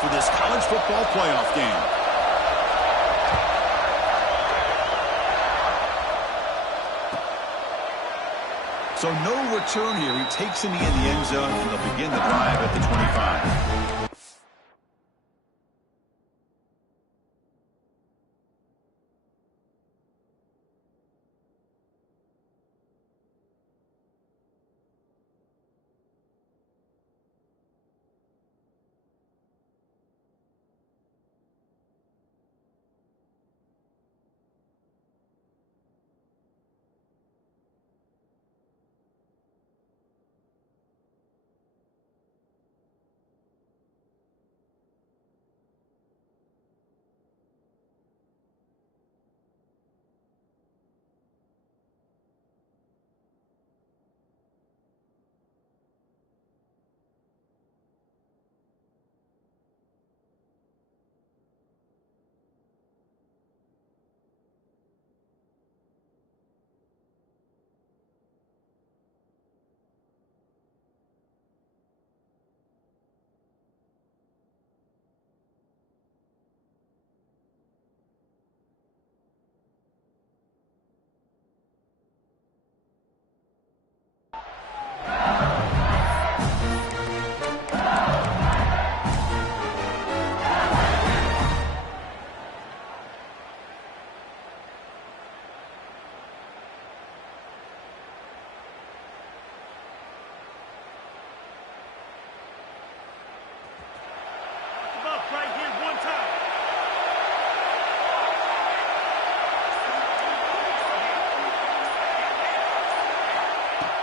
for this college football playoff game. So no return here. He takes in the end zone, and they'll begin the drive at the 25.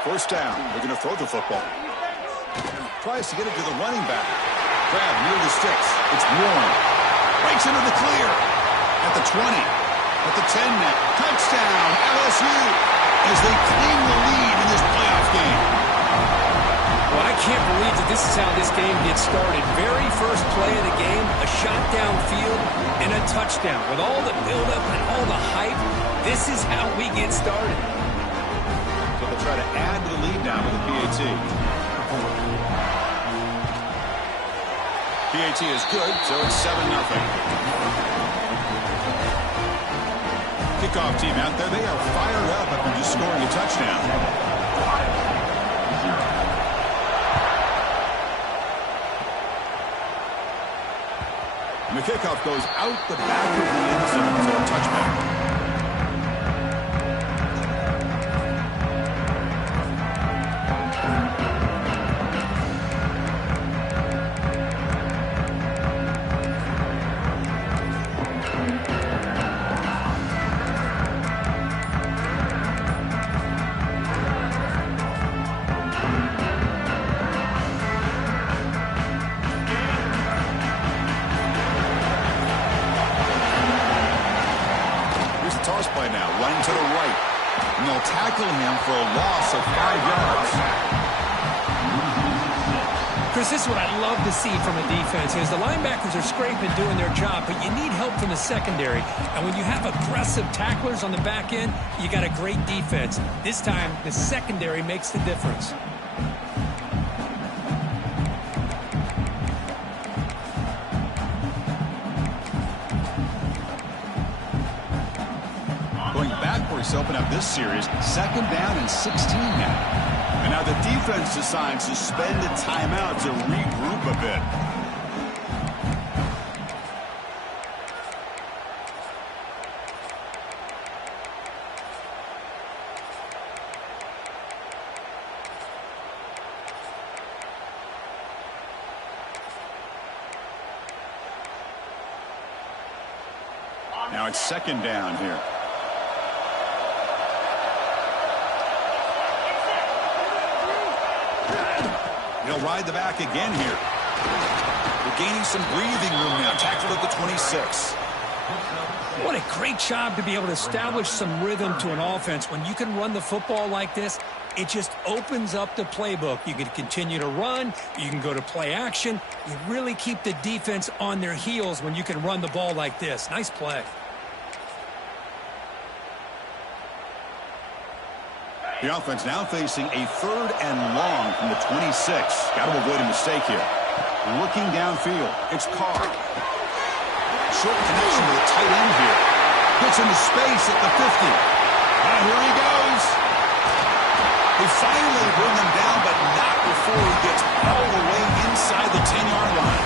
First down. They're going to throw the football. Tries to get it to the running back. Grab near the sticks. It's Warren. Breaks into the clear. At the 20. At the 10 now. Touchdown, LSU. As they claim the lead in this playoff game. Well, I can't believe that this is how this game gets started. Very first play of the game, a shot downfield, and a touchdown. With all the buildup and all the hype, this is how we get started. So they'll try to add to the lead now with the PAT. PAT is good, so it's 7-0. Kickoff team out there, they are fired up after just scoring a touchdown. And the kickoff goes out the back of the end zone, so a touchback. Tackle him for a loss of 5 yards. Chris, this is what I love to see from a defense is the linebackers are scraping, doing their job, but you need help from the secondary. And when you have aggressive tacklers on the back end, you got a great defense. This time, the secondary makes the difference. Open up this series, 2nd down and 16 now. And now the defense decides to spend a timeout to regroup a bit. Now it's 2nd down here. He'll ride the back again here. They're gaining some breathing room now. Tackled at the 26. What a great job to be able to establish some rhythm to an offense. When you can run the football like this, it just opens up the playbook. You can continue to run. You can go to play action. You really keep the defense on their heels when you can run the ball like this. Nice play. The offense now facing a 3rd and long from the 26. Got to avoid a mistake here. Looking downfield, it's Carr. Short connection to the tight end here. Gets into space at the 50. And here he goes. They finally bring him down, but not before he gets all the way inside the 10-yard line.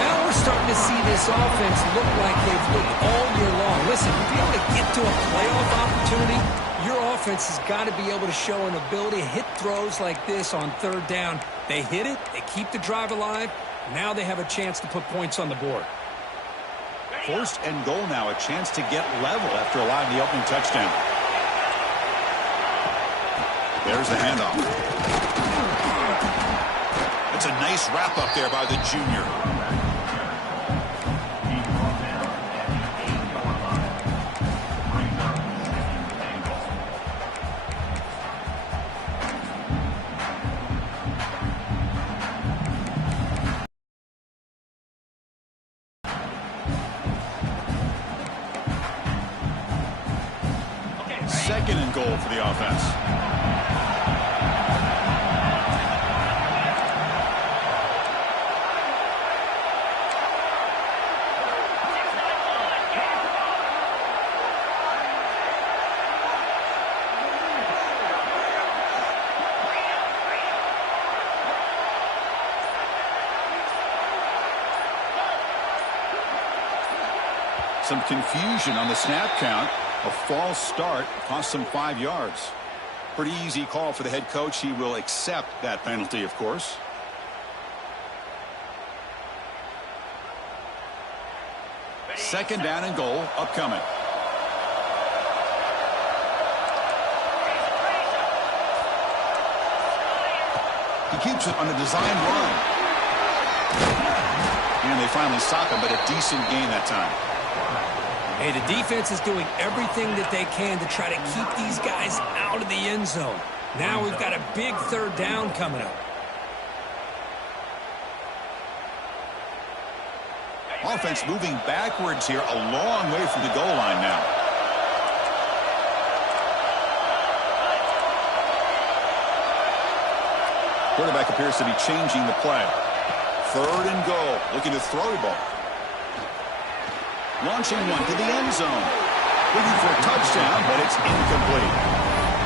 Now we're starting to see this offense look like they've looked all year long. Listen, to be able to get to a playoff opportunity, your offense has got to be able to show an ability to hit throws like this on third down. They hit it, they keep the drive alive. Now they have a chance to put points on the board. First and goal now, a chance to get level after allowing the opening touchdown. There's the handoff. It's a nice wrap up there by the junior. Second and goal for the offense. Some confusion on the snap count. A false start cost him 5 yards. Pretty easy call for the head coach. He will accept that penalty, of course. Second down and goal upcoming. He keeps it on a design run. And they finally stop him, but a decent gain that time. Hey, the defense is doing everything that they can to try to keep these guys out of the end zone. Now we've got a big third down coming up. Offense moving backwards here, a long way from the goal line now. Quarterback appears to be changing the play. Third and goal, looking to throw the ball. Launching one to the end zone. Looking for a touchdown, but it's incomplete.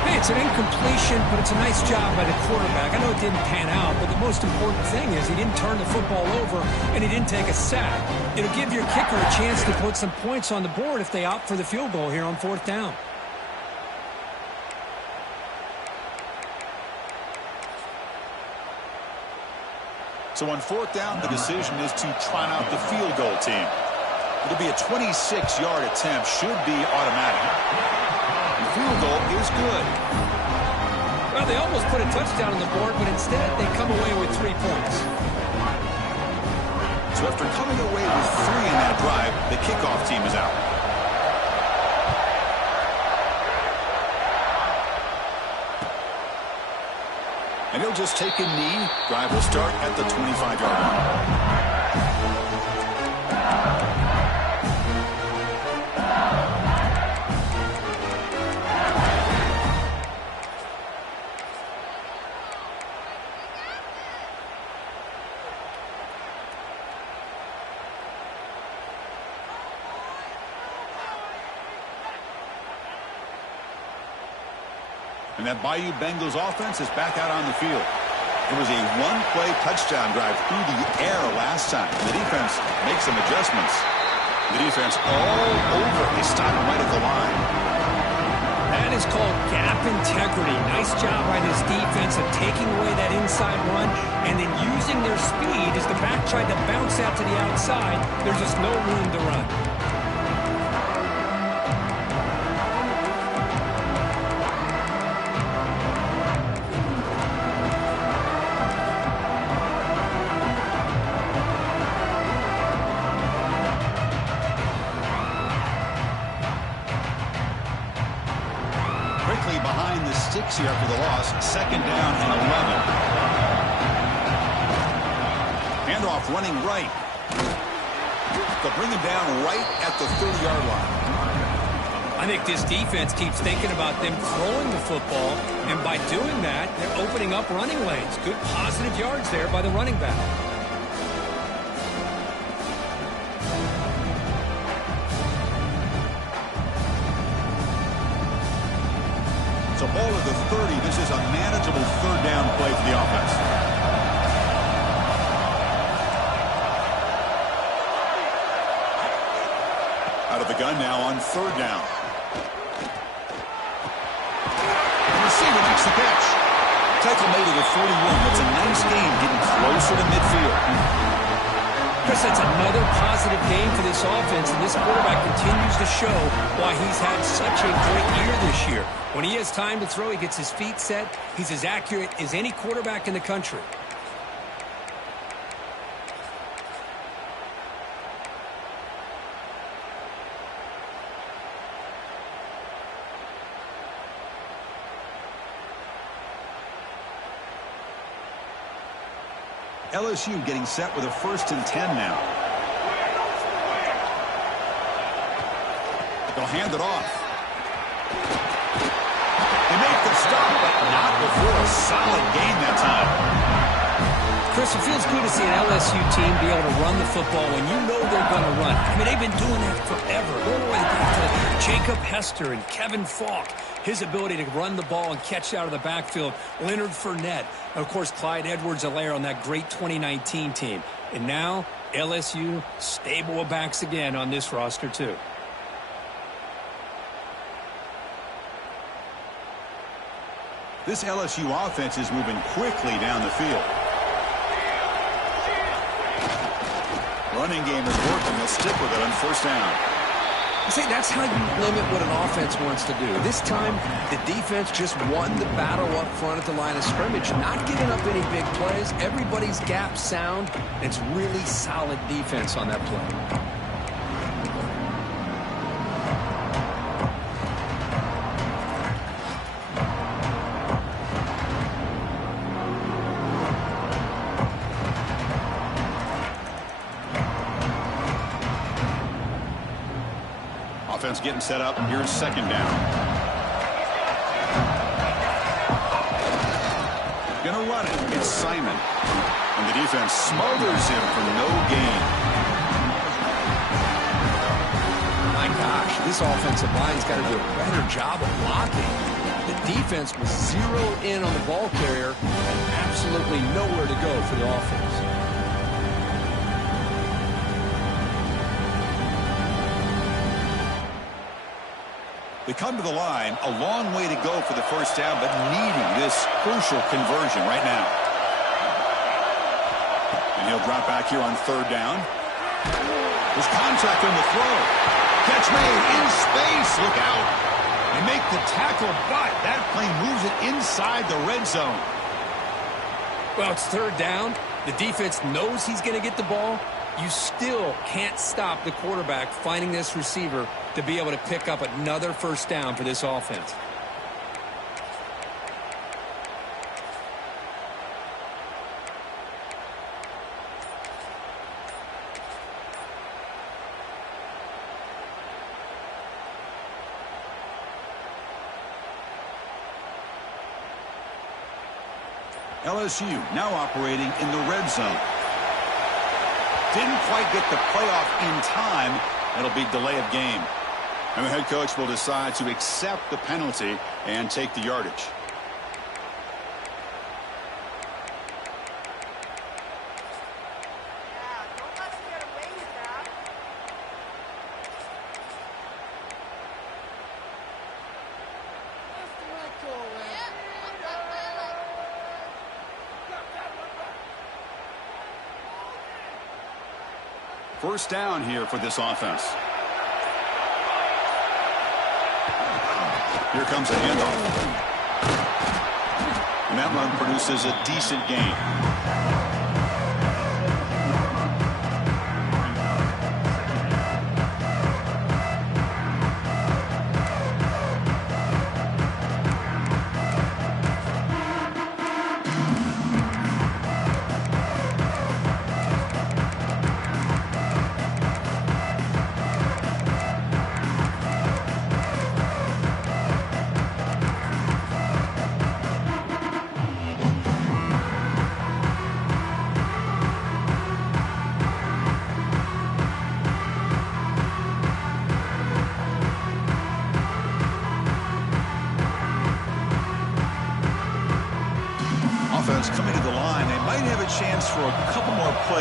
Hey, it's an incompletion, but it's a nice job by the quarterback. I know it didn't pan out, but the most important thing is he didn't turn the football over and he didn't take a sack. It'll give your kicker a chance to put some points on the board if they opt for the field goal here on fourth down. So on fourth down, the decision is to try out the field goal team. It'll be a 26-yard attempt, should be automatic. The field goal is good. Well, they almost put a touchdown on the board, but instead they come away with 3 points. So after coming away with 3 in that drive, the kickoff team is out. And he'll just take a knee. Drive will start at the 25-yard line. And that Bayou Bengals offense is back out on the field. It was a one-play touchdown drive through the air last time. The defense makes some adjustments. The defense all over. They stop right at the line. That is called gap integrity. Nice job by this defense of taking away that inside run and then using their speed as the back tried to bounce out to the outside. There's just no room to run. Behind the sticks here after the loss. Second down and 11. Handoff running right. They'll bring him down right at the 30-yard line. I think this defense keeps thinking about them throwing the football, and by doing that, they're opening up running lanes. Good positive yards there by the running back. So ball at the 30. This is a manageable third down play for the offense. Out of the gun now on third down. The receiver makes the catch. Tackle made at the 41. That's a nice game getting closer to midfield. Chris, that's another positive game for this offense, and this quarterback continues to show why he's had such a great year this year. When he has time to throw, he gets his feet set. He's as accurate as any quarterback in the country. LSU getting set with a 1st and 10 now. They'll hand it off. They make the stop, but not before a solid game that time. Chris, it feels good to see an LSU team be able to run the football when you know they're going to run. I mean, they've been doing that forever. All the way back to Jacob Hester and Kevin Falk. His ability to run the ball and catch out of the backfield. Leonard Fournette. And of course, Clyde Edwards-Helaire on that great 2019 team. And now, LSU stable of backs again on this roster, too. This LSU offense is moving quickly down the field. Running game is working. They'll stick with it on 1st down. See, that's how you limit what an offense wants to do. This time, the defense just won the battle up front at the line of scrimmage, not giving up any big plays. Everybody's gap sound. It's really solid defense on that play. Offense getting set up. Here's 2nd down. Gonna run it. It's Simon. And the defense smothers him for no gain. My gosh, this offensive line's got to do a better job of blocking. The defense was zeroed in on the ball carrier and absolutely nowhere to go for the offense. They come to the line, a long way to go for the 1st down, but needing this crucial conversion right now. And he'll drop back here on 3rd down. There's contact on the throw. Catch made in space. Look out. They make the tackle, but that play moves it inside the red zone. Well, it's 3rd down. The defense knows he's going to get the ball. You still can't stop the quarterback finding this receiver to be able to pick up another 1st down for this offense. LSU now operating in the red zone. Didn't quite get the playoff in time. It'll be delay of game. And the head coach will decide to accept the penalty and take the yardage. First down here for this offense. Here comes a handoff. And that run produces a decent gain.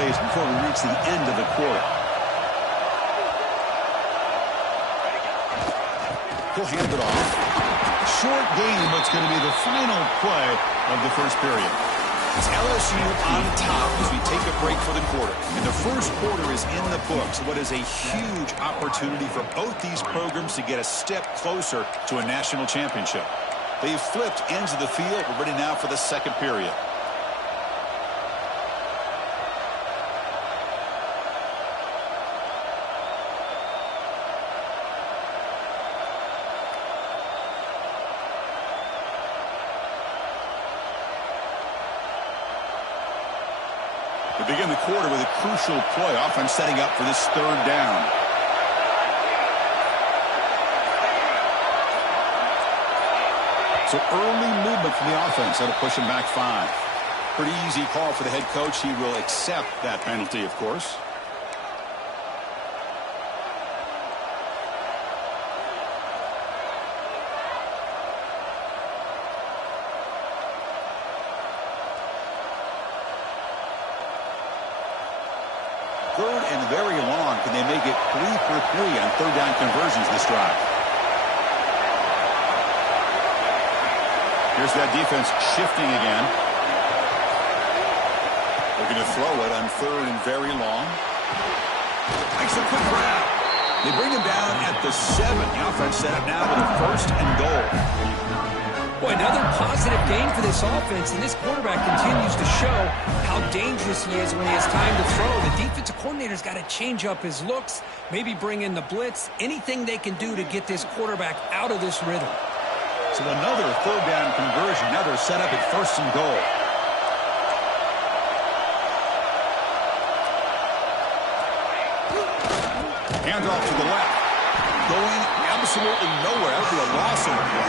plays before we reach the end of the quarter. He'll hand it off. Short game, what's going to be the final play of the first period. It's LSU on top as we take a break for the quarter. And the first quarter is in the books. What is a huge opportunity for both these programs to get a step closer to a national championship. They've flipped ends of the field. We're ready now for the second period. We begin the quarter with a crucial play. Offense setting up for this third down. So early movement from the offense. That'll push him back 5. Pretty easy call for the head coach. He will accept that penalty, of course. Third and very long. Can they make it 3 for 3 on third down conversions this drive? Here's that defense shifting again. They're going to throw it on third and very long. Makes a quick grab. They bring him down at the 7. The offense set up now with a first and goal. Boy, another positive game for this offense, and this quarterback continues to show how dangerous he is when he has time to throw. The defensive coordinator's got to change up his looks, maybe bring in the blitz, anything they can do to get this quarterback out of this rhythm. So another third down conversion. Now they're set up at first and goal. Handoff to the left. Going absolutely nowhere. That would be a loss on the play.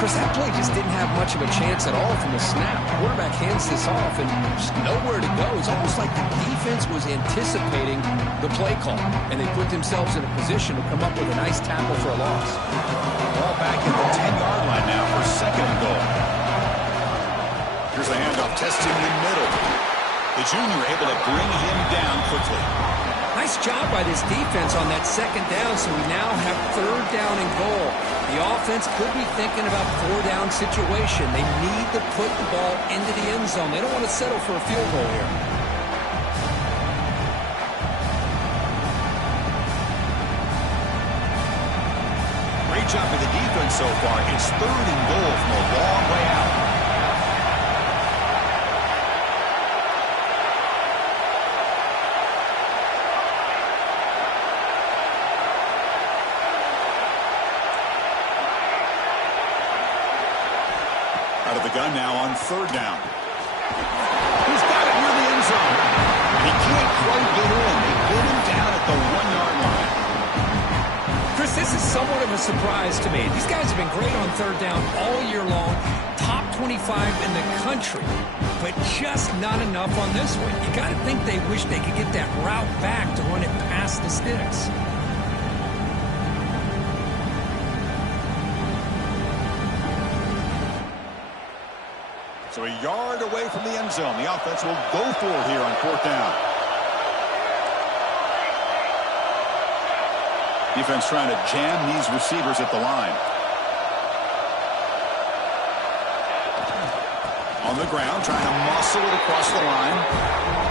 Chris, that play just didn't have much of a chance at all from the snap. The quarterback hands this off and just nowhere to go. It's almost like the defense was anticipating the play call, and they put themselves in a position to come up with a nice tackle for a loss. Ball back at the 10-yard line now for second and goal. Here's a handoff, testing the middle. The junior able to bring him down quickly. Nice job by this defense on that second down, so we now have third down and goal. The offense could be thinking about four-down situation. They need to put the ball into the end zone. They don't want to settle for a field goal here. Great job by the defense so far. It's third and goal from a long way out. Out of the gun now on third down. He's got it near the end zone. And he can't quite get in. They get him down at the 1-yard line. Chris, this is somewhat of a surprise to me. These guys have been great on third down all year long. Top 25 in the country. But just not enough on this one. You got to think they wish they could get that route back to run it past the sticks. So a yard away from the end zone. The offense will go for it here on fourth down. Defense trying to jam these receivers at the line. On the ground, trying to muscle it across the line.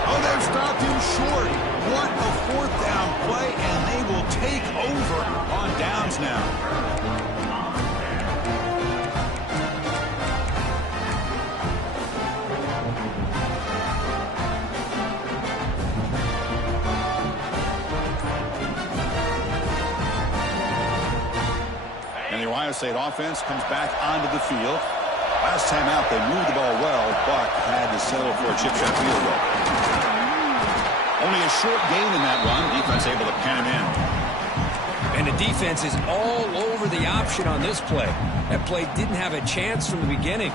Oh, they've stopped him short. What a fourth down play, and they will take over on downs now. Ohio State offense comes back onto the field. Last time out, they moved the ball well, but had to settle for a chip shot field goal. Only a short gain in that run. Defense able to pen him in. And the defense is all over the option on this play. That play didn't have a chance from the beginning.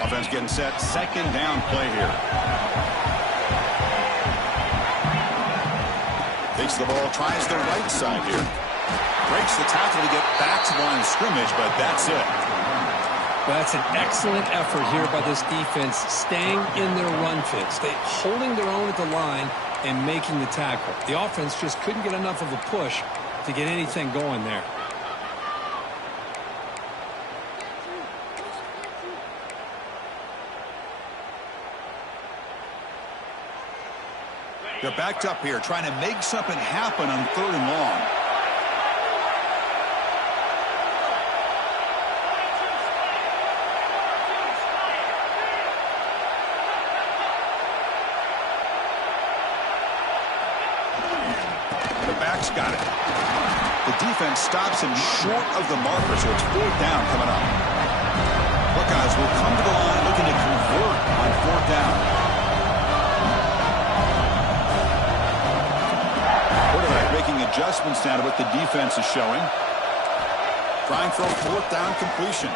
Offense getting set. Second down play here. Takes the ball, tries the right side here. Breaks the tackle to get back to the line of scrimmage, but that's it. Well, that's an excellent effort here by this defense, staying in their run fit, holding their own at the line and making the tackle. The offense just couldn't get enough of a push to get anything going there. They're backed up here, trying to make something happen on 3rd and long. The back's got it. The defense stops him short of the marker, so it's 4th down coming up. Buckeyes will come to the line looking to convert on 4th down. Making adjustments now to what the defense is showing. Trying for a 4th down completion.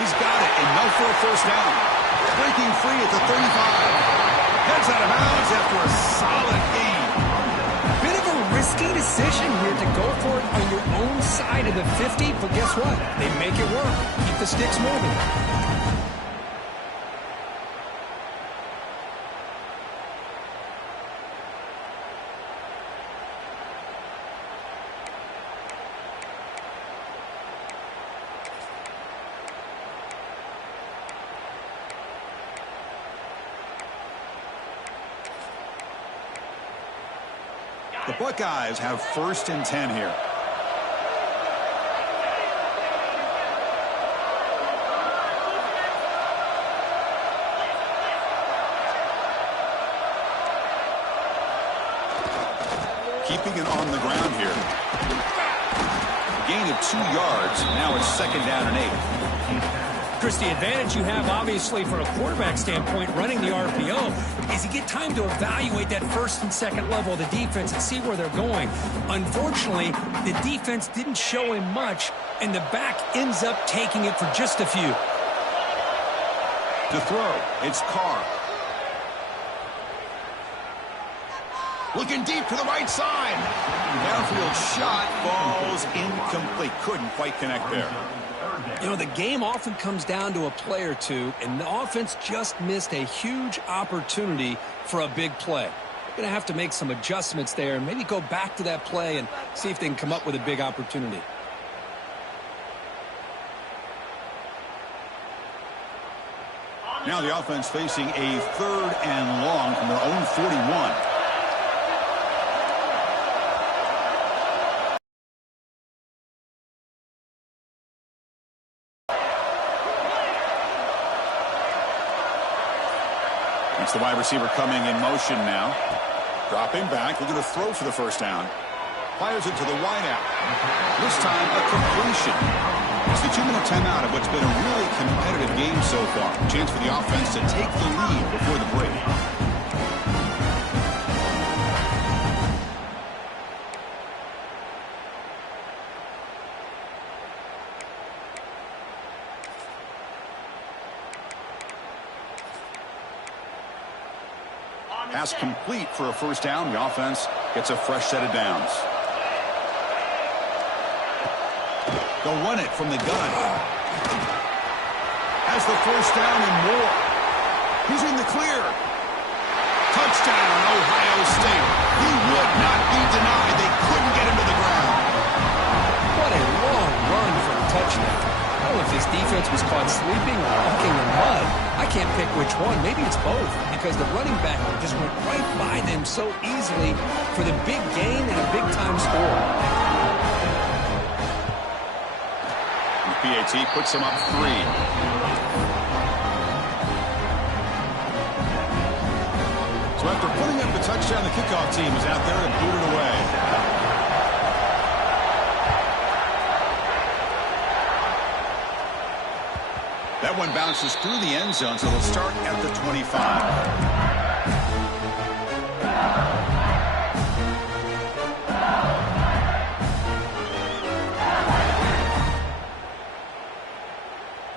He's got it, and no for a 1st down. Breaking free at the 35. Heads out of bounds after a solid gain. Bit of a risky decision here to go for it on your own side of the 50, but guess what? They make it work. Keep the sticks moving. The Buckeyes have 1st and 10 here. Keeping it on the ground here. A gain of 2 yards. Now it's 2nd down and 8. Chris, the advantage you have, obviously, from a quarterback standpoint, running the RPO, is you get time to evaluate that 1st and 2nd level of the defense and see where they're going. Unfortunately, the defense didn't show him much, and the back ends up taking it for just a few. To throw, it's Carr. Looking deep to the right side. Downfield shot falls incomplete. Couldn't quite connect there. You know, the game often comes down to a play or two, and the offense just missed a huge opportunity for a big play. They're going to have to make some adjustments there and maybe go back to that play and see if they can come up with a big opportunity. Now the offense facing a 3rd and long from their own 41. It's the wide receiver coming in motion now. Dropping back, looking to throw for the 1st down. Fires it to the wideout. This time, a completion. It's the 2-minute timeout of what's been a really competitive game so far. Chance for the offense to take the lead before the break. Pass complete for a 1st down. The offense gets a fresh set of downs. They'll run it from the gun. Has the 1st down and more. He's in the clear. Touchdown, Ohio State. He would not be denied. They couldn't get him to the ground. What a long run for a touchdown. I don't know if this defense was caught sleeping or walking in mud. I can't pick which one. Maybe it's both, because the running back just went right by them so easily for the big gain and a big-time score. And PAT puts him up 3. So after putting up the touchdown, the kickoff team is out there and boot it away. That one bounces through the end zone, so they'll start at the 25.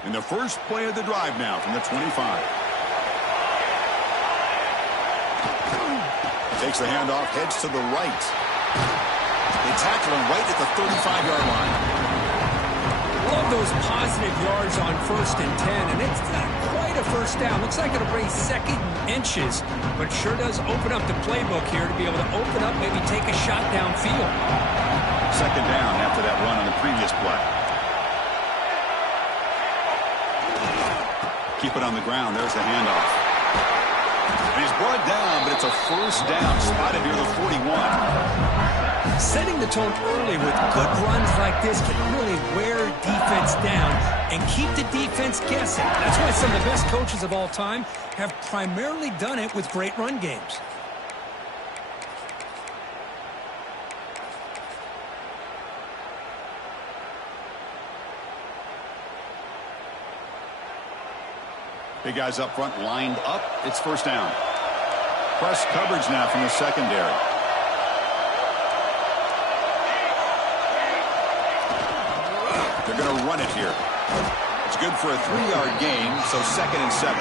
In the first play of the drive now from the 25. Takes the handoff, heads to the right. They tackle him right at the 35-yard line. Love of those positive yards on 1st and 10, and it's not quite a first down. Looks like it'll bring second inches, but sure does open up the playbook here to be able to open up, maybe take a shot downfield. Second down after that run on the previous play. Keep it on the ground. There's the handoff. And he's brought down, but it's a first down, spotted near the 41. Setting the tone early with good runs like this can really wear defense down and keep the defense guessing. That's why some of the best coaches of all time have primarily done it with great run games. Big guys up front lined up. It's first down. Press coverage now from the secondary. They're going to run it here. It's good for a 3-yard gain, so 2nd and 7.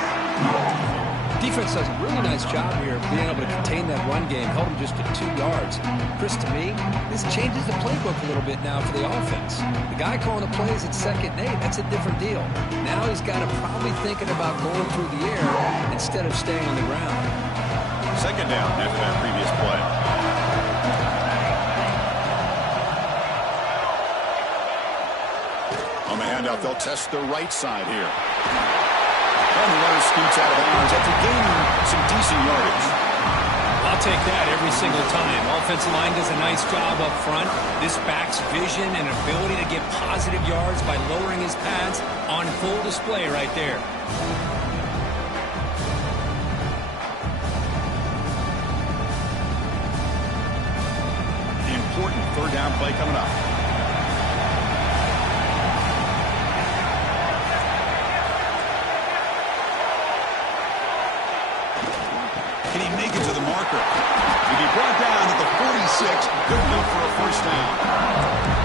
Defense does a really nice job here of being able to contain that run game, held them just to 2 yards. Chris, to me, this changes the playbook a little bit now for the offense. The guy calling the plays at 2nd and 8, that's a different deal. Now he's got to probably thinking about going through the air instead of staying on the ground. Second down after that previous play. On the handoff, they'll test the right side here. And the runner scoots out of bounds after gaining some decent yardage. I'll take that every single time. Offensive line does a nice job up front. This back's vision and ability to get positive yards by lowering his pads on full display right there. The important third down play coming up. Can he make it to the marker? He'll be brought down at the 46. Good enough for a first down.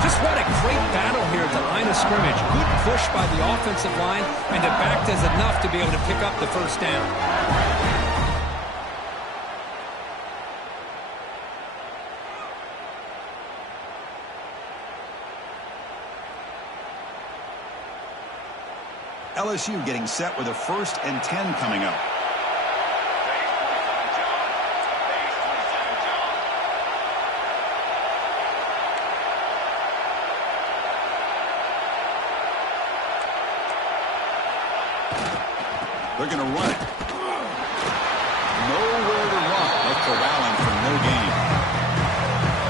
Just what a great battle here at the line of scrimmage. Good push by the offensive line, and the back does enough to be able to pick up the first down. LSU getting set with a 1st and 10 coming up. They're going to run it. Nowhere to run. They're corralling for no gain.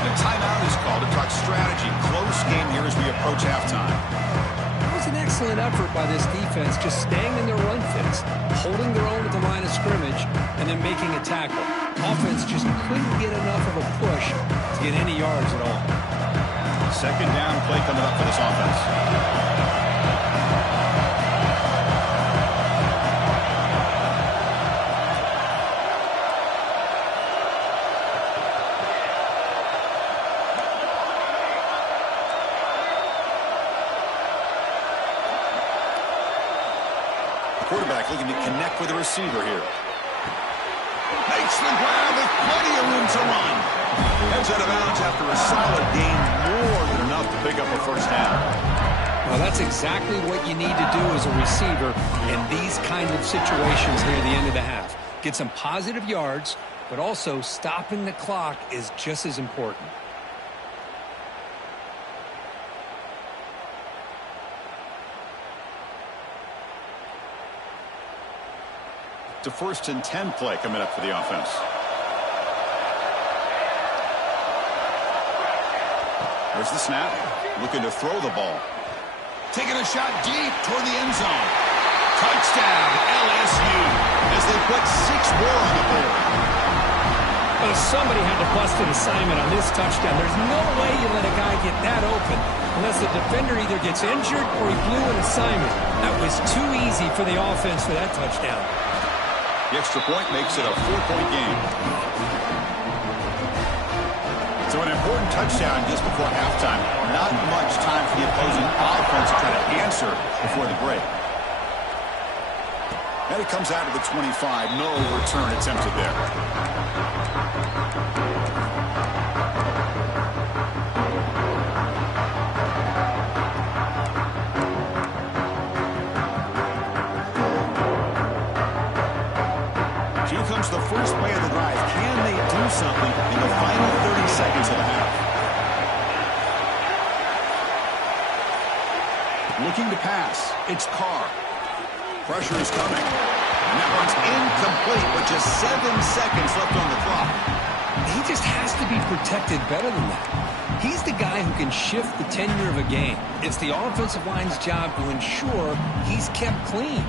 The timeout is called to talk strategy. Close game here as we approach halftime. That was an excellent effort by this defense, just staying in their run fits, holding their own at the line of scrimmage, and then making a tackle. Offense just couldn't get enough of a push to get any yards at all. Second down play coming up for this offense. Quarterback looking to connect with the receiver here. Makes the grab with plenty of room to run. Heads out of bounds after a solid gain, more than enough to pick up a first down. Well, that's exactly what you need to do as a receiver in these kind of situations near the end of the half. Get some positive yards, but also stopping the clock is just as important. It's a 1st and 10 play coming up for the offense. There's the snap. Looking to throw the ball. Taking a shot deep toward the end zone. Touchdown, LSU, as they put 6 more on the board. But somebody had to bust an assignment on this touchdown. There's no way you let a guy get that open unless the defender either gets injured or he blew an assignment. That was too easy for the offense for that touchdown. The extra point makes it a 4-point game. So an important touchdown just before halftime. Not much time for the opposing offense to try to answer before the break. And it comes out of the 25. No return attempted there. First play of the drive. Can they do something in the final 30 seconds of the half? Looking to pass. It's Carr. Pressure is coming. And that one's incomplete with just 7 seconds left on the clock. He just has to be protected better than that. He's the guy who can shift the tenure of a game. It's the offensive line's job to ensure he's kept clean.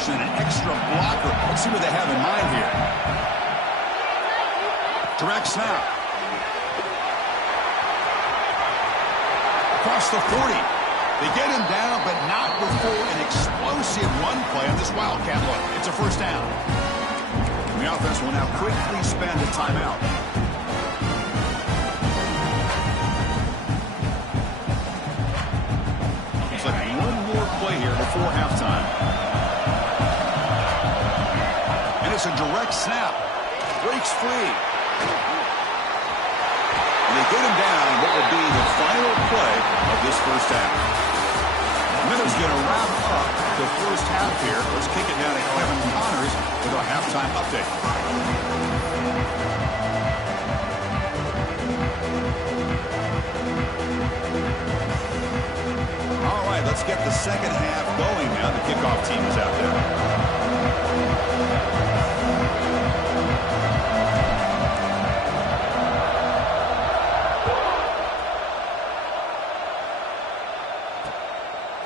An extra blocker. Let's see what they have in mind here. Direct snap. Across the 40. They get him down, but not before an explosive run play on this Wildcat look. It's a first down. And the offense will now quickly spend a timeout. Looks like one more play here before halftime. It's a direct snap. Breaks free. And they get him down what will be the final play of this first half. Miller's going to wrap up the first half here. Let's kick it down to Kevin Connors with our halftime update. All right, let's get the second half going now. The kickoff team is out there.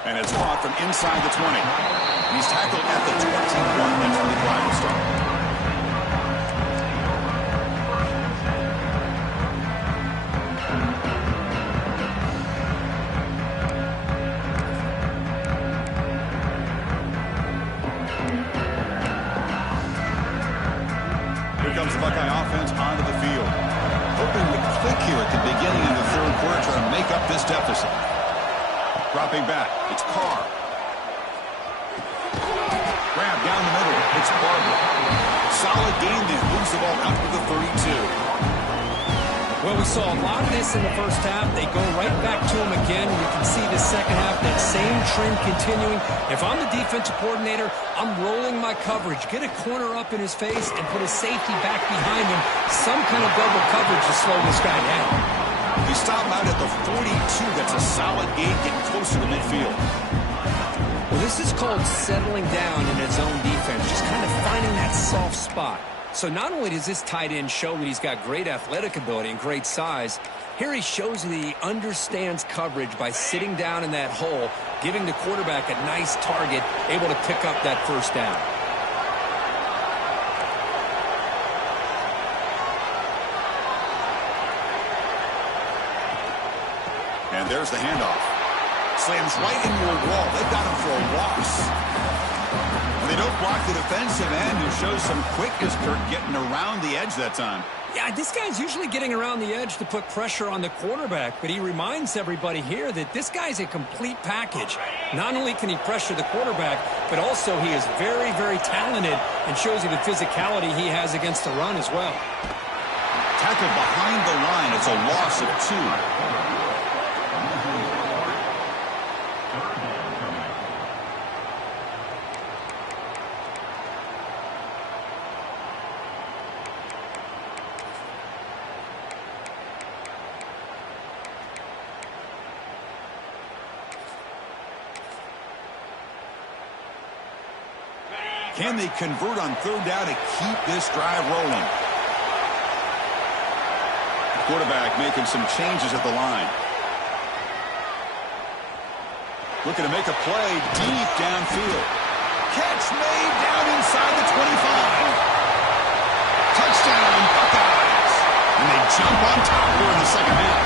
And it's caught from inside the 20. And he's tackled at the 21. That's where the drive will start. Here comes the Buckeye offense onto the field. Hoping to click here at the beginning of the third quarter to make up this deficit. Dropping back, it's Carr. Grab down the middle, it's Barber. Solid game then, moves the ball out to the 32. Well, we saw a lot of this in the first half. They go right back to him again. We can see the second half, that same trend continuing. If I'm the defensive coordinator, I'm rolling my coverage. Get a corner up in his face and put a safety back behind him. Some kind of double coverage to slow this guy down. You stop out at the 42. That's a solid gain, getting closer to midfield. Well, this is called settling down in his own defense, just kind of finding that soft spot. So not only does this tight end show that he's got great athletic ability and great size, here he shows that he understands coverage by sitting down in that hole, giving the quarterback a nice target, able to pick up that first down. And there's the handoff. Slams right into a wall. They've got him for a loss. And they don't block the defensive end, who shows some quickness, Kirk, getting around the edge that time. Yeah, this guy's usually getting around the edge to put pressure on the quarterback, but he reminds everybody here that this guy's a complete package. Not only can he pressure the quarterback, but also he is very, very talented and shows you the physicality he has against the run as well. Tackled behind the line. It's a loss of 2. Can they convert on third down to keep this drive rolling? Quarterback making some changes at the line. Looking to make a play deep downfield. Catch made down inside the 25. Touchdown, Buckeyes. And they jump on top here in the second half.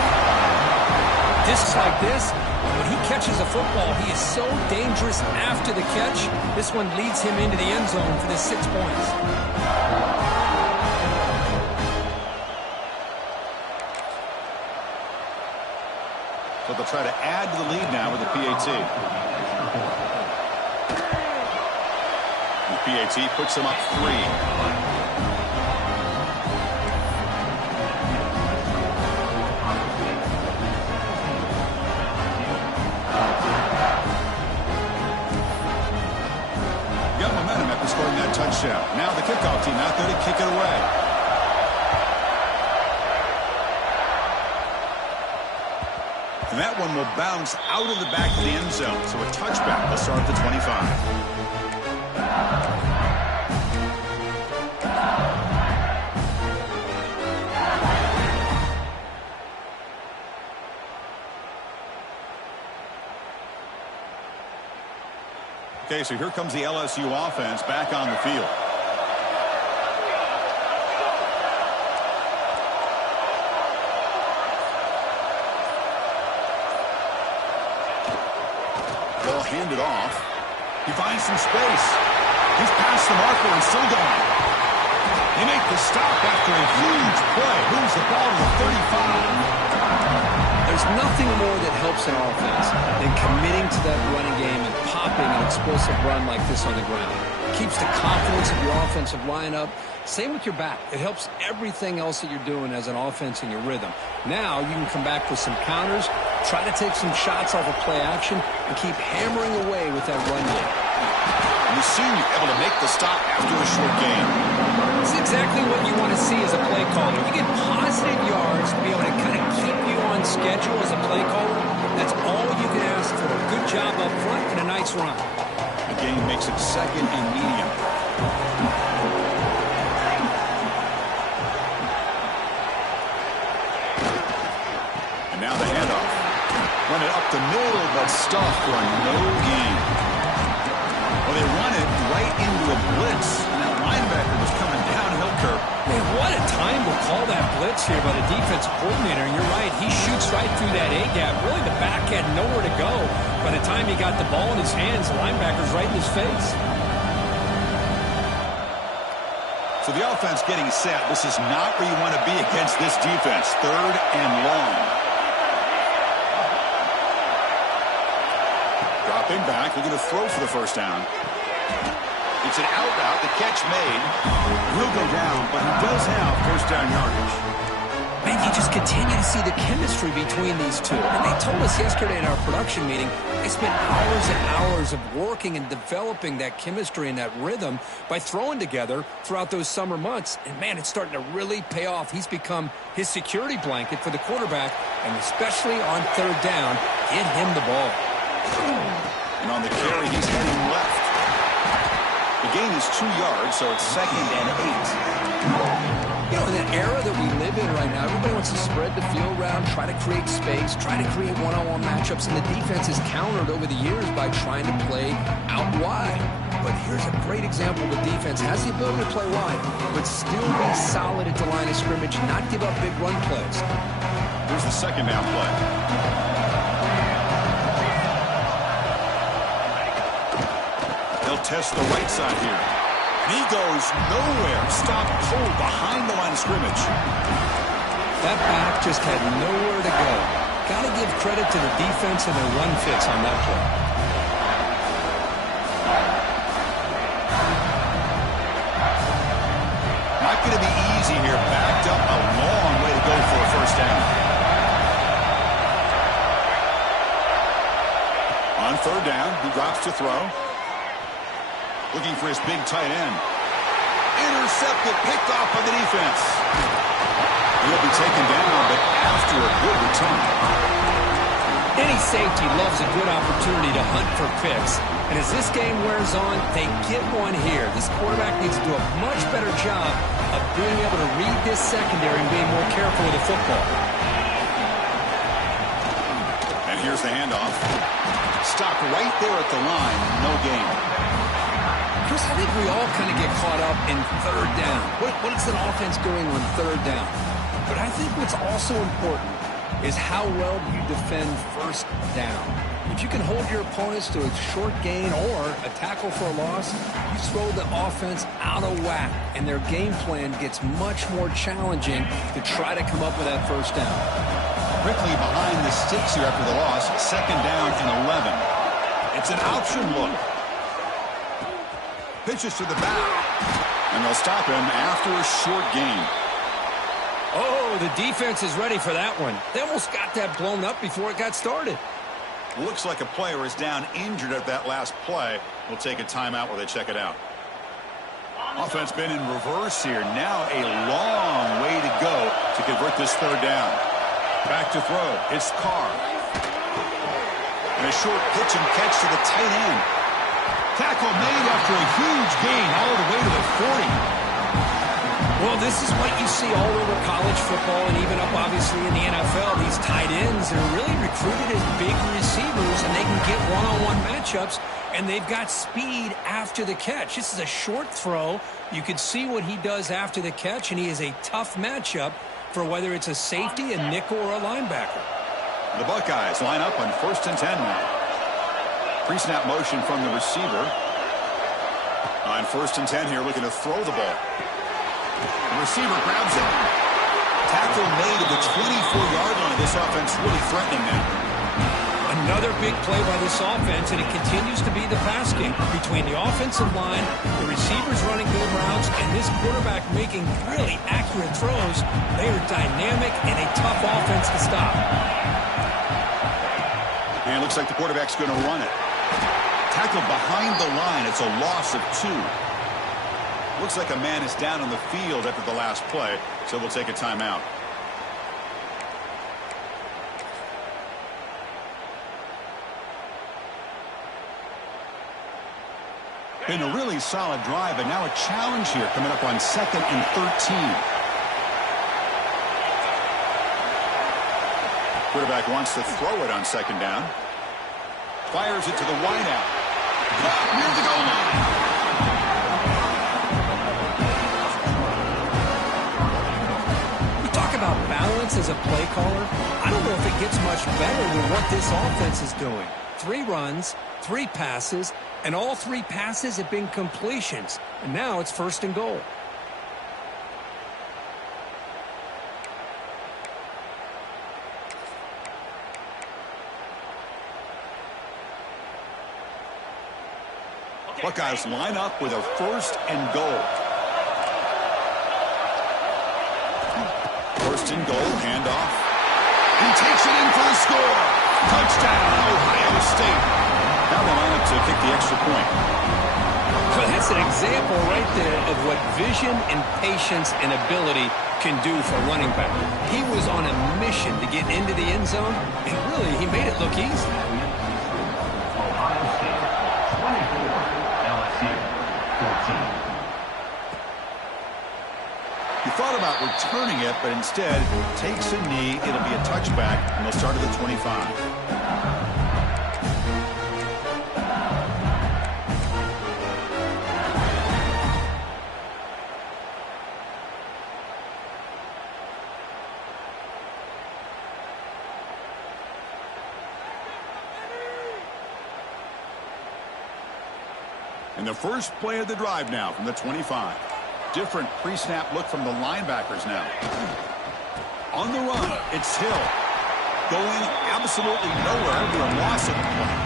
Discs like this, when he catches a football, he is so dangerous after the catch. This one leads him into the end zone for the 6 points. So they'll try to add to the lead now with the PAT. The PAT puts them up 3. Scoring that touchdown. Now the kickoff team out there to kick it away. And that one will bounce out of the back of the end zone. So a touchback will start at the 25. Okay, so here comes the LSU offense back on the field. They'll hand it off. He finds some space. He's past the marker and still going. They make the stop after a huge play. Moves the ball to the 35. There's nothing more that helps an offense than committing to that running game and popping an explosive run like this on the ground. It keeps the confidence of your offensive lineup. Same with your back. It helps everything else that you're doing as an offense in your rhythm. Now you can come back with some counters, try to take some shots off of play action, and keep hammering away with that run game. And the senior able to make the stop after a short gain. It's exactly what you want to see as a play caller. You get positive yards to be able to kind of keep you on schedule as a play caller. That's all you can ask for. A good job up front and a nice run. The game makes it 2nd and medium. And now the handoff. Run it up the middle, but stuffed for a no gain. Well, they run it right into a blitz, and that linebacker was coming downhill curve. Man, what a time to call that blitz here by the defensive coordinator. And you're right, he shoots right through that A-gap. Really, the back had nowhere to go. By the time he got the ball in his hands, the linebacker's right in his face. So the offense getting set. This is not where you want to be against this defense. 3rd and long. Dropping back, looking to throw for the first down. It's an out route, the catch made. He'll go down, but he does have first down yardage. Man, you just continue to see the chemistry between these two. And they told us yesterday in our production meeting, they spent hours and hours of working and developing that chemistry and that rhythm by throwing together throughout those summer months. And, man, it's starting to really pay off. He's become his security blanket for the quarterback, and especially on 3rd down, get him the ball. And on the carry, he's heading left. The gain is 2 yards, so it's 2nd and 8. You know, in the era that we live in right now, everybody wants to spread the field around, try to create space, try to create one-on-one matchups, and the defense is countered over the years by trying to play out wide. But here's a great example. The defense has the ability to play wide, but still be solid at the line of scrimmage, not give up big run plays. Here's the 2nd down play. They'll test the right side here. And he goes nowhere. Stopped cold behind the line of scrimmage. That back just had nowhere to go. Got to give credit to the defense and their run fits on that play. Not going to be easy here. Backed up a long way to go for a first down. On 3rd down, he drops to throw. Looking for his big tight end. Intercepted, picked off by the defense. He'll be taken down, but after a good return. Any safety loves a good opportunity to hunt for picks. And as this game wears on, they get one here. This quarterback needs to do a much better job of being able to read this secondary and being more careful with the football. And here's the handoff. Stopped right there at the line. No gain. Chris, I think we all kind of get caught up in 3rd down. What is an offense doing on 3rd down? But I think what's also important is how well do you defend 1st down. If you can hold your opponents to a short gain or a tackle for a loss, you throw the offense out of whack, and their game plan gets much more challenging to try to come up with that first down. Quickly behind the sticks here after the loss. 2nd down and 11. It's an option look. Pitches to the back. And they'll stop him after a short gain. Oh, the defense is ready for that one. They almost got that blown up before it got started. Looks like a player is down injured at that last play. We'll take a timeout while they check it out. Offense been in reverse here. Now a long way to go to convert this 3rd down. Back to throw. It's Carr. And a short pitch and catch to the tight end. Tackle made after a huge gain all the way to the 40. Well, this is what you see all over college football and even up, obviously, in the NFL. These tight ends are really recruited as big receivers, and they can get one-on-one matchups, and they've got speed after the catch. This is a short throw. You can see what he does after the catch, and he is a tough matchup for whether it's a safety, a nickel, or a linebacker. The Buckeyes line up on 1st and 10 now. Pre-snap motion from the receiver. On 1st and 10 here, looking to throw the ball. The receiver grabs it. Tackle made at the 24-yard line. This offense really threatening now. Another big play by this offense, and it continues to be the pass game between the offensive line, the receivers running good routes, and this quarterback making really accurate throws. They are dynamic and a tough offense to stop. And it looks like the quarterback's going to run it. Tackle behind the line. It's a loss of 2. Looks like a man is down on the field after the last play, so we'll take a timeout. Been a really solid drive, but now a challenge here coming up on 2nd and 13. Quarterback wants to throw it on 2nd down. Fires it to the wideout. Caught near the goal line. About balance as a play caller, I don't know if it gets much better than what this offense is doing. 3 runs, 3 passes, and all 3 passes have been completions. And now it's 1st and goal. Buckeyes line up with a 1st and goal. 1st and goal, handoff. He takes it in for the score. Touchdown, Ohio State. Now they line up to kick the extra point. So that's an example right there of what vision and patience and ability can do for a running back. He was on a mission to get into the end zone, and really, he made it look easy. Ohio State, 24, LSU, 14. He thought about returning it, but instead takes a knee. It'll be a touchback, and they'll start at the 25. And the first play of the drive now from the 25. Different pre-snap look from the linebackers now. On the run, it's Hill. Going absolutely nowhere after a loss of the play.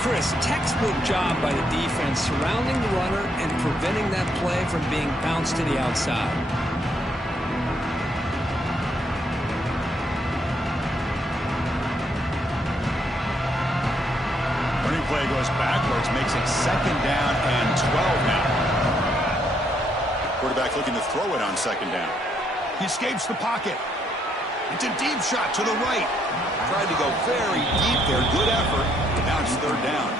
Chris, textbook job by the defense surrounding the runner and preventing that play from being bounced to the outside. Running play goes backwards, makes it 2nd down and 12 now. Quarterback looking to throw it on 2nd down. He escapes the pocket. It's a deep shot to the right. Tried to go very deep there. Good effort. Now it's 3rd down.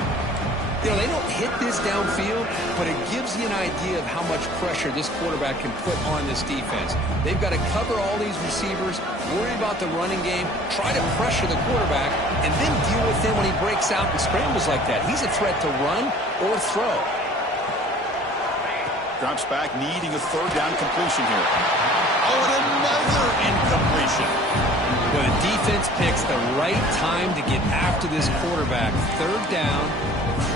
You know, they don't hit this downfield, but it gives you an idea of how much pressure this quarterback can put on this defense. They've got to cover all these receivers, worry about the running game, try to pressure the quarterback, and then deal with him when he breaks out and scrambles like that. He's a threat to run or throw. Drops back, needing a 3rd down completion here. Oh, and another incompletion. Well, the defense picks the right time to get after this quarterback. 3rd down,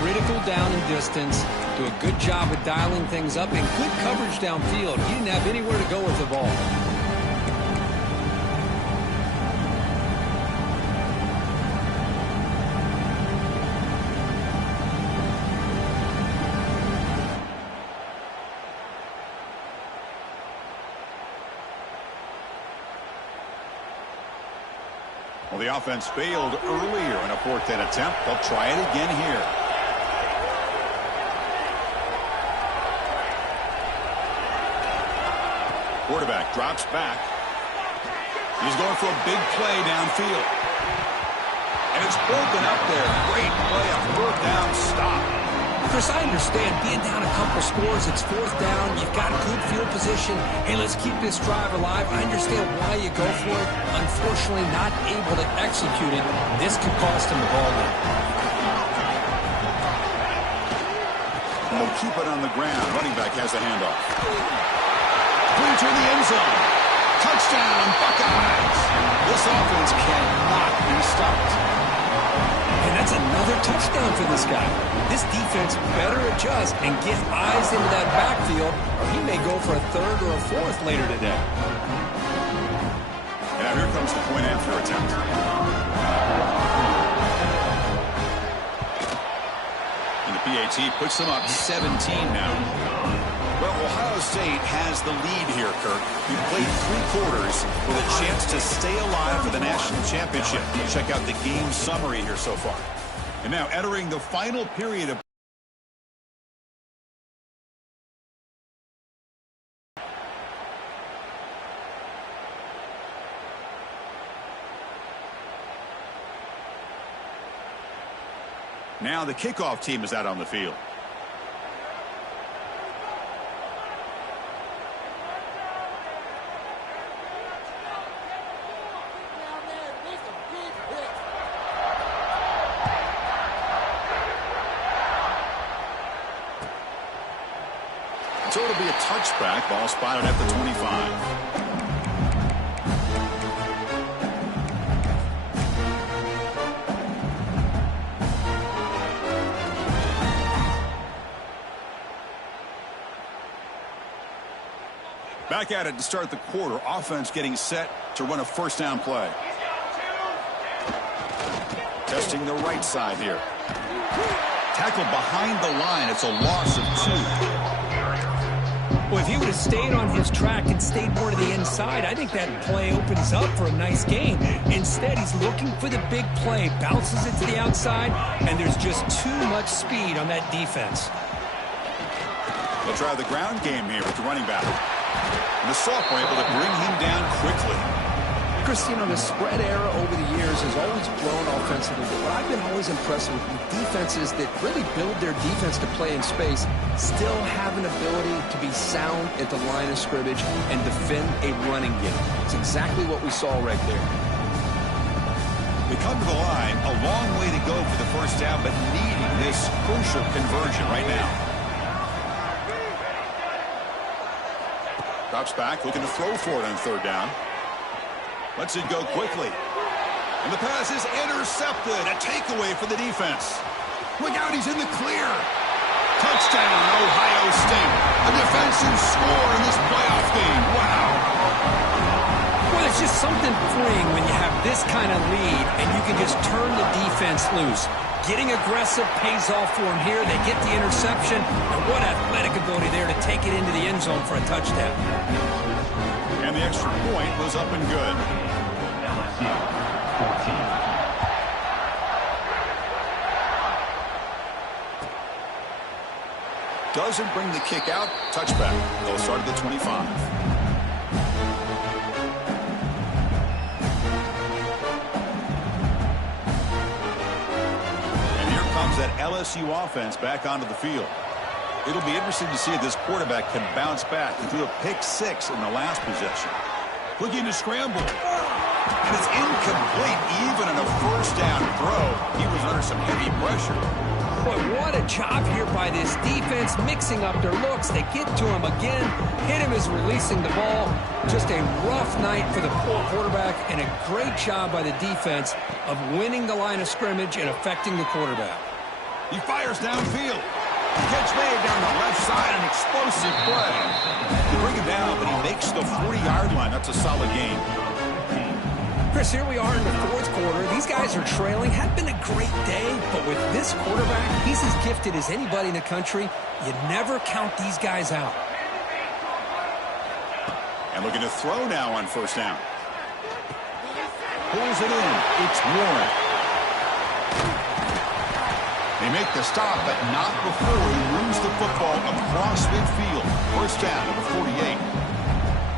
critical down and distance. Do a good job of dialing things up and good coverage downfield. He didn't have anywhere to go with the ball. Well, the offense failed earlier in a 4th down attempt. They'll try it again here. Quarterback drops back. He's going for a big play downfield. And it's broken up there. Great play, a 4th down stop. Chris, I understand being down a couple scores, it's 4th down, you've got a good field position. Hey, let's keep this drive alive. I understand why you go for it. Unfortunately, not able to execute it. This could cost him the ball game. They'll keep it on the ground. Running back has the handoff. Into the end zone. Touchdown, Buckeyes. This offense cannot be stopped. And that's another touchdown for this guy. This defense better adjust and get eyes into that backfield, or he may go for a 3rd or a 4th later today. Now here comes the point after attempt. And the PAT puts them up 17 now. Well, Ohio State has the lead here, Kirk. You played 3 quarters with a chance to stay alive for the national championship. Check out the game summary here so far. And now entering the final period of now the kickoff team is out on the field. So it'll be a touchback. Ball spotted at the 25. Back at it to start the quarter. Offense getting set to run a 1st down play. Testing the right side here. Tackled behind the line. It's a loss of 2. Well, if he would have stayed on his track and stayed more to the inside, I think that play opens up for a nice game. Instead, he's looking for the big play, bounces it to the outside, and there's just too much speed on that defense. They'll try the ground game here with the running back. And the sophomore able to bring him down quickly. Chris, you know, the spread era over the years has always grown offensively, but I've been always impressed with defenses that really build their defense to play in space, still have an ability to be sound at the line of scrimmage and defend a running game. It's exactly what we saw right there. We come to the line, a long way to go for the 1st down, but needing this crucial conversion right now. Drops back, looking to throw for it on 3rd down. Lets it go quickly. And the pass is intercepted. A takeaway for the defense. Look out, he's in the clear. Touchdown, Ohio State. A defensive score in this playoff game. Wow. Well, there's just something freeing when you have this kind of lead and you can just turn the defense loose. Getting aggressive pays off for him here. They get the interception. And what athletic ability there to take it into the end zone for a touchdown. And the extra point was up and good. LSU 14. Doesn't bring the kick out. Touchback. They'll start at the 25. And here comes that LSU offense back onto the field. It'll be interesting to see if this quarterback can bounce back. He threw a pick-6 in the last possession. Looking to scramble. And it's incomplete. Even in a 1st down throw, he was under some heavy pressure. Boy, what a job here by this defense, mixing up their looks. They get to him again, hit him as releasing the ball. Just a rough night for the poor quarterback, and a great job by the defense of winning the line of scrimmage and affecting the quarterback. He fires downfield. Catch made down the left side, an explosive play. They bring him down, but he makes the 40-yard line. That's a solid game. Chris, here we are in the 4th quarter. These guys are trailing. Had been a great day, but with this quarterback, he's as gifted as anybody in the country. You never count these guys out. And looking to throw now on 1st down. Pulls it in. It's Warren. They make the stop, but not before he moves the football across midfield. First down, number 48.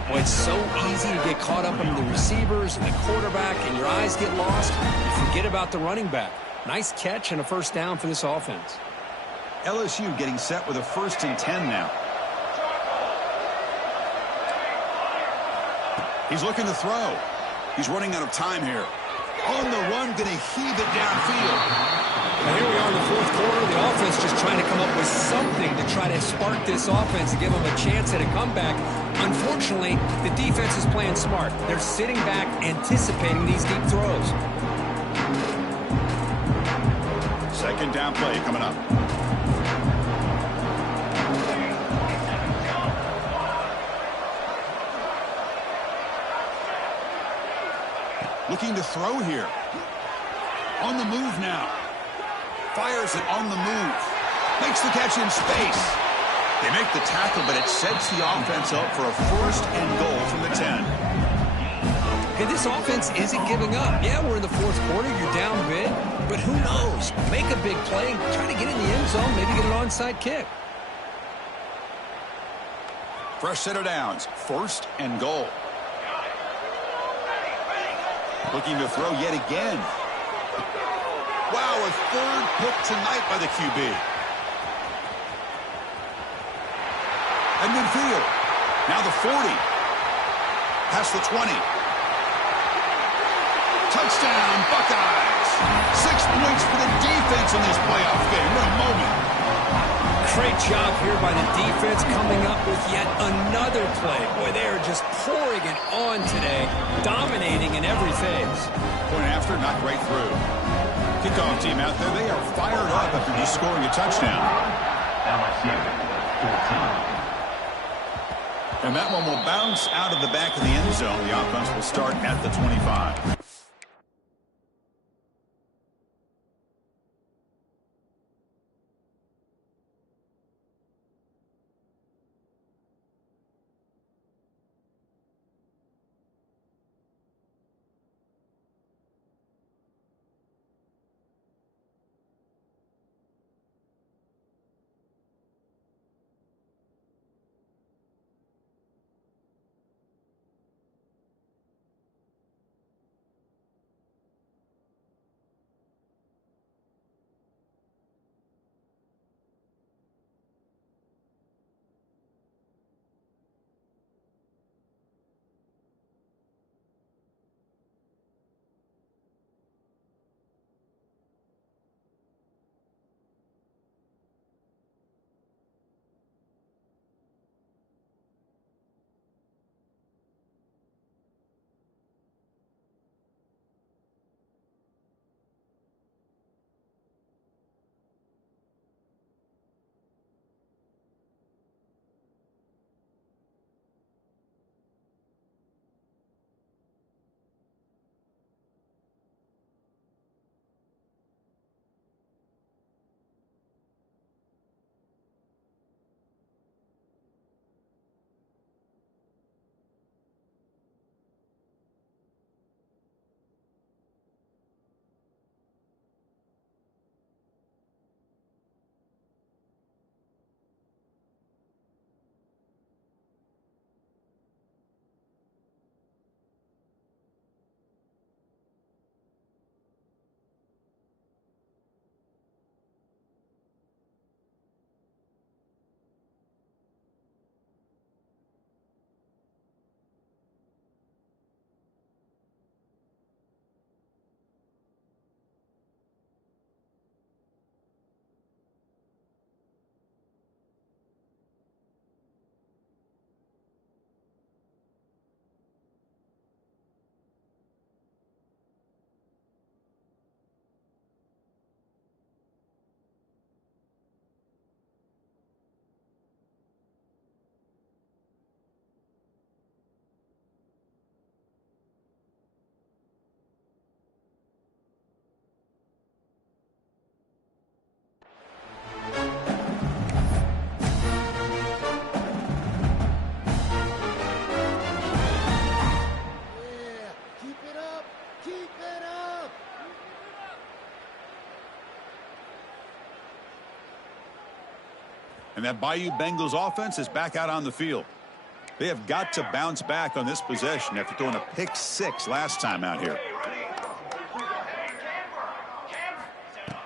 Well, it's so easy to get caught up in the receivers and the quarterback, and your eyes get lost. You forget about the running back. Nice catch and a first down for this offense. LSU getting set with a 1st and 10 now. He's looking to throw. He's running out of time here. On the run, going to heave it downfield. Now here we are in the 4th quarter. The offense just trying to come up with something to try to spark this offense and give them a chance at a comeback. Unfortunately, the defense is playing smart. They're sitting back, anticipating these deep throws. 2nd down play coming up. Looking to throw here. On the move now. Fires it on the move. Makes the catch in space. They make the tackle, but it sets the offense up for a 1st and goal from the 10. Hey, this offense isn't giving up. Yeah, we're in the 4th quarter. You're down big. But who knows? Make a big play. Try to get in the end zone. Maybe get an onside kick. Fresh set of downs. 1st and goal. Looking to throw yet again. Wow, a 3rd pick tonight by the QB. And midfield. Now the 40. Past the 20. Touchdown, Buckeyes. 6 points for the defense in this playoff game. What a moment. Great job here by the defense coming up with yet another play. Boy, they are just pouring it on today, dominating in every phase. Point after, not right through. Kickoff team out there, they are fired up after just scoring a touchdown. LSU 14. And that one will bounce out of the back of the end zone. The offense will start at the 25. And that Bayou Bengals offense is back out on the field. They have got to bounce back on this possession after throwing a pick 6 last time out here.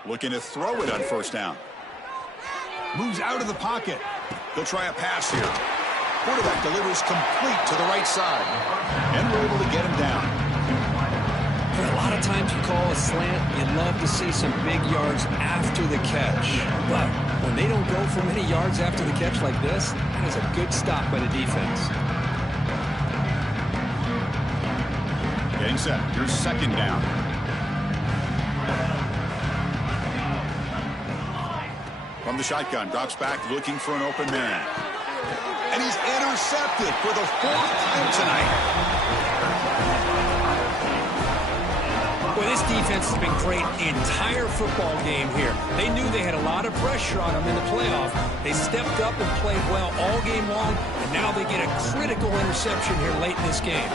Looking to throw it on first down. Moves out of the pocket. They'll try a pass here. Quarterback delivers complete to the right side. And we're able to get him down. A lot of times you call a slant, you'd love to see some big yards after the catch. But when they don't go for many yards after the catch like this, that is a good stop by the defense. Getting set. Here's second down. From the shotgun, drops back looking for an open man. And he's intercepted for the 4th time tonight. Well, this defense has been great the entire football game here. They knew they had a lot of pressure on them in the playoff. They stepped up and played well all game long, and now they get a critical interception here late in this game.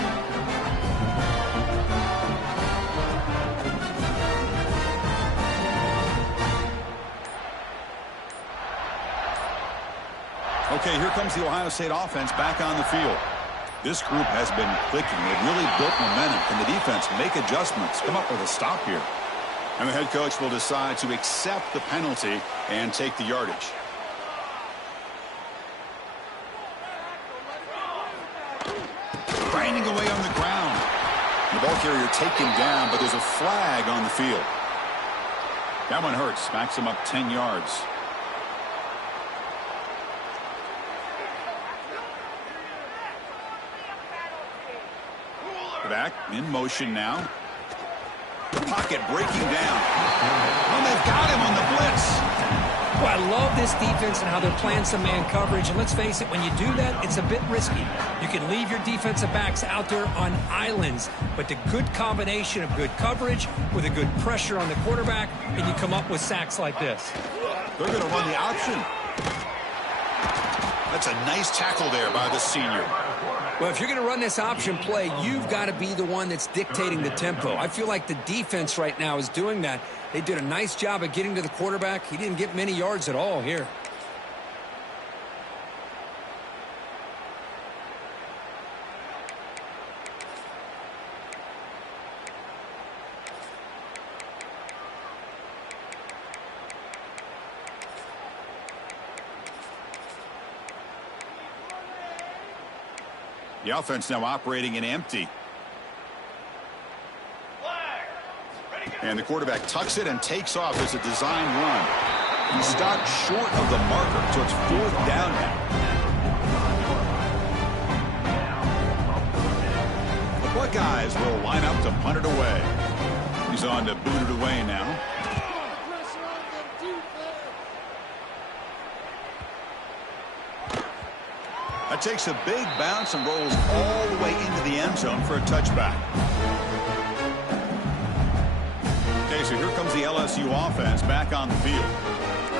Okay, here comes the Ohio State offense back on the field. This group has been clicking. They've really built momentum. Can the defense make adjustments, come up with a stop here? And the head coach will decide to accept the penalty and take the yardage. Grinding away on the ground. The ball carrier taken down, but there's a flag on the field. That one hurts. Backs him up 10 yards. Back in motion now. The pocket breaking down. Oh, they've got him on the blitz. Well, I love this defense and how they're playing some man coverage. And let's face it, when you do that, it's a bit risky. You can leave your defensive backs out there on islands, but the good combination of good coverage with a good pressure on the quarterback, and you come up with sacks like this. They're going to run the option. That's a nice tackle there by the senior. Well, if you're going to run this option play, you've got to be the one that's dictating the tempo. I feel like the defense right now is doing that. They did a nice job of getting to the quarterback. He didn't get many yards at all here. The offense now operating in empty. And the quarterback tucks it and takes off as a design run. He stopped short of the marker, so it's 4th down now. The Buckeyes will line up to punt it away. He's on to boot it away now. That takes a big bounce and rolls all the way into the end zone for a touchback. Okay, so here comes the LSU offense back on the field.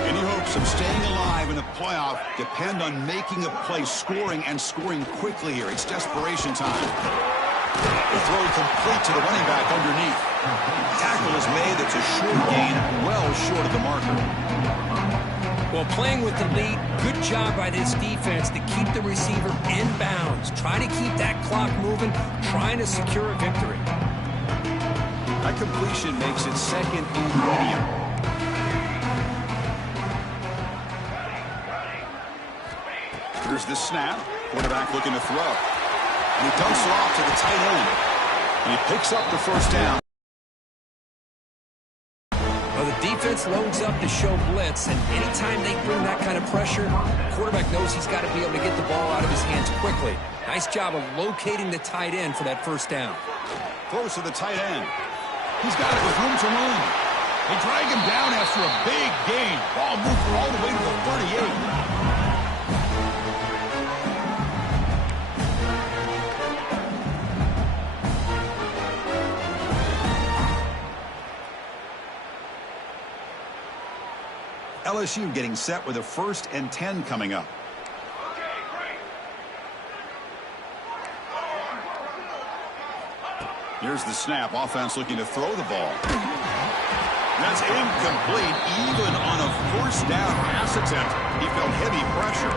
Any hopes of staying alive in the playoff depend on making a play, scoring, and scoring quickly here. It's desperation time. The throw complete to the running back underneath. Tackle is made. It's a short gain, well short of the marker. Well, playing with the lead, good job by this defense to keep the receiver in bounds. Try to keep that clock moving, trying to secure a victory. That completion makes it 2nd and medium. Here's the snap. Quarterback looking to throw. And he dumps it off to the tight end. And he picks up the first down. Well, the defense loads up to show blitz, and anytime they bring that kind of pressure, the quarterback knows he's got to be able to get the ball out of his hands quickly. Nice job of locating the tight end for that first down. Throws to the tight end. He's got it with room to run. They drag him down after a big gain. Ball moved all the way to the 38. LSU getting set with a 1st and 10 coming up. Here's the snap. Offense looking to throw the ball. That's incomplete, even on a first down pass attempt. He felt heavy pressure.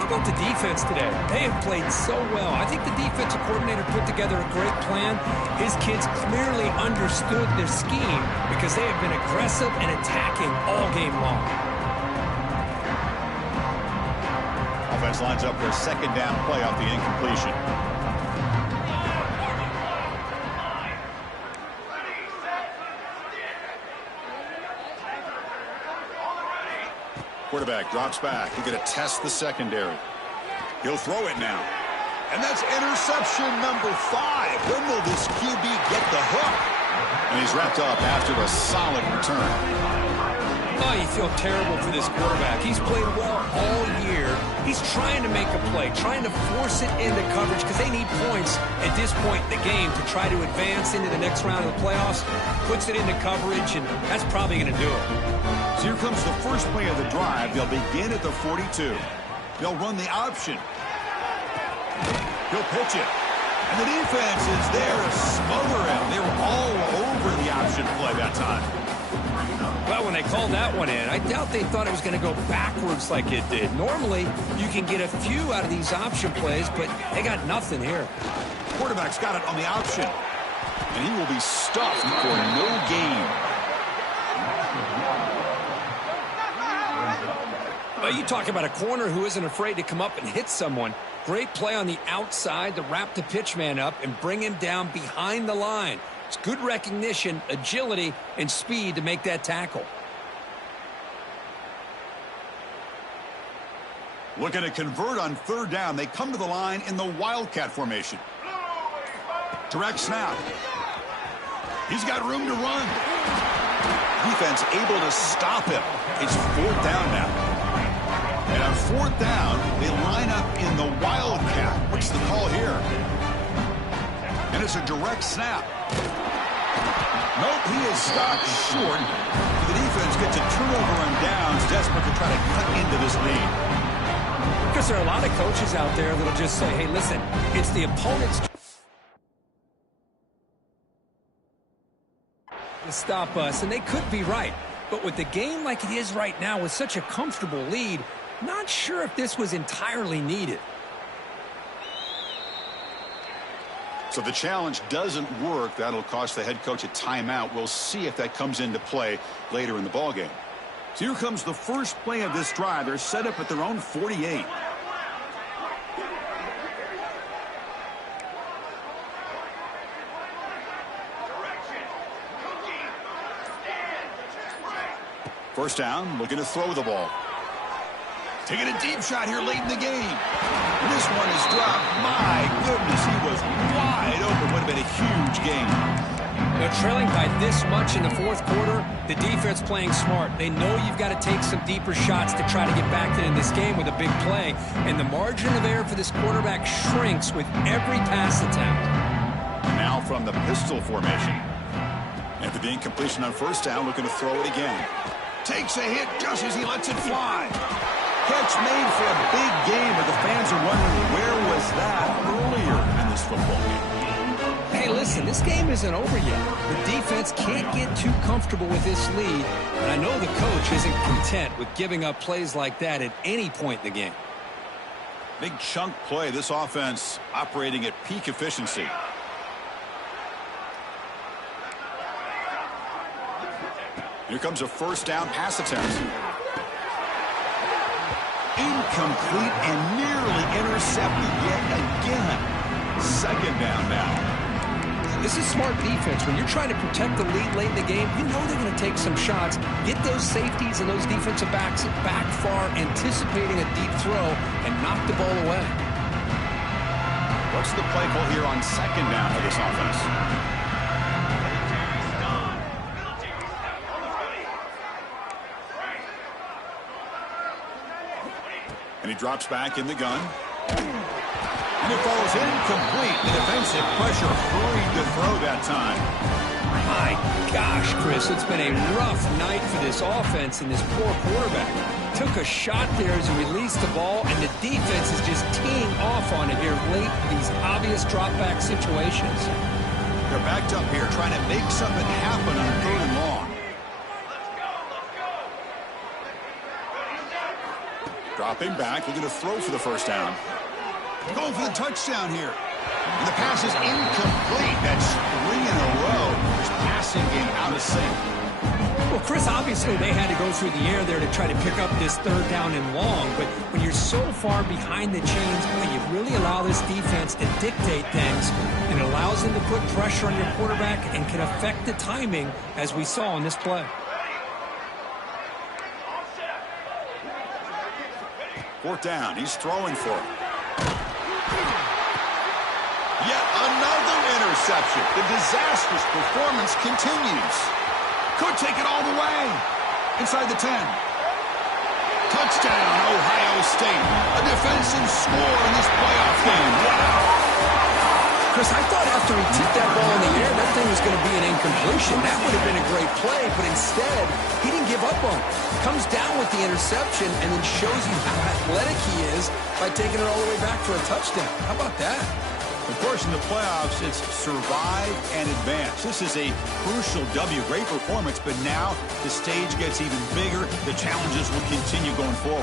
How about the defense today? They have played so well. I think the defensive coordinator put together a great plan. His kids clearly understood their scheme because they have been aggressive and attacking all game long. Offense lines up for a second down play off the incompletion. Quarterback drops back. He's going to test the secondary. He'll throw it now. And that's interception number 5. When will this QB get the hook? And he's wrapped up after a solid return. Oh, you feel terrible for this quarterback. He's played well all year. He's trying to make a play, trying to force it into coverage because they need points at this point in the game to try to advance into the next round of the playoffs. Puts it into coverage, and that's probably going to do it. So here comes the first play of the drive. They'll begin at the 42. They'll run the option. He'll pitch it. And the defense is there to smother him. They were all over the option play that time. Well, when they called that one in, I doubt they thought it was going to go backwards like it did. Normally, you can get a few out of these option plays, but they got nothing here. Quarterback's got it on the option. And he will be stuffed for no gain. Well, you talk about a corner who isn't afraid to come up and hit someone. Great play on the outside to wrap the pitch man up and bring him down behind the line. It's good recognition, agility, and speed to make that tackle. Looking to convert on third down. They come to the line in the Wildcat formation. Direct snap. He's got room to run. Defense able to stop him. It's fourth down now. And on fourth down, they line up in the Wildcat. What's the call here? And it's a direct snap. Nope, he is stopped short. The defense gets a turnover on downs, desperate to try to cut into this lead. Because there are a lot of coaches out there that'll just say, hey, listen, it's the opponent's to stop us, and they could be right. But with the game like it is right now, with such a comfortable lead, not sure if this was entirely needed. So the challenge doesn't work. That'll cost the head coach a timeout. We'll see if that comes into play later in the ballgame. So here comes the first play of this drive. They're set up at their own 48. First down, looking to throw the ball. Taking a deep shot here late in the game. This one is dropped. My goodness, he was wide open. Would have been a huge game. They're trailing by this much in the fourth quarter. The defense playing smart. They know you've got to take some deeper shots to try to get back in this game with a big play. And the margin of error for this quarterback shrinks with every pass attempt. Now from the pistol formation. After the incompletion on first down, looking to throw it again. Takes a hit just as he lets it fly. Catch made for a big game, but the fans are wondering where was that earlier in this football game. Hey, listen, this game isn't over yet. The defense can't get too comfortable with this lead, and I know the coach isn't content with giving up plays like that at any point in the game. Big chunk play. This offense operating at peak efficiency. Here comes a first down pass attempt. Incomplete and nearly intercepted yet again. Second down now. This is smart defense. When you're trying to protect the lead late in the game, you know they're going to take some shots, get those safeties and those defensive backs back far, anticipating a deep throw, and knock the ball away. What's the play call here on second down for this offense? And he drops back in the gun. And it falls incomplete. The defensive pressure hurried to throw that time. My gosh, Chris, it's been a rough night for this offense and this poor quarterback. Took a shot there as he released the ball, and the defense is just teeing off on it here late in these obvious drop-back situations. They're backed up here trying to make something happen on third and long. Dropping back, looking to throw for the first down. Going for the touchdown here. And the pass is incomplete. That's 3 in a row. His passing game out of sync. Well, Chris, obviously they had to go through the air there to try to pick up this third down and long. But when you're so far behind the chains, when you really allow this defense to dictate things, and it allows them to put pressure on your quarterback and can affect the timing, as we saw in this play. Fourth down. He's throwing for it. Yet another interception. The disastrous performance continues. Could take it all the way. Inside the 10. Touchdown, Ohio State. A defensive score in this playoff game. Wow. Chris, I thought after he tipped that ball in the air, that thing was going to be an incompletion. That would have been a great play, but instead, he didn't give up on it. Comes down with the interception and then shows you how athletic he is by taking it all the way back for a touchdown. How about that? Of course, in the playoffs, it's survive and advance. This is a crucial W. Great performance, but now the stage gets even bigger. The challenges will continue going forward.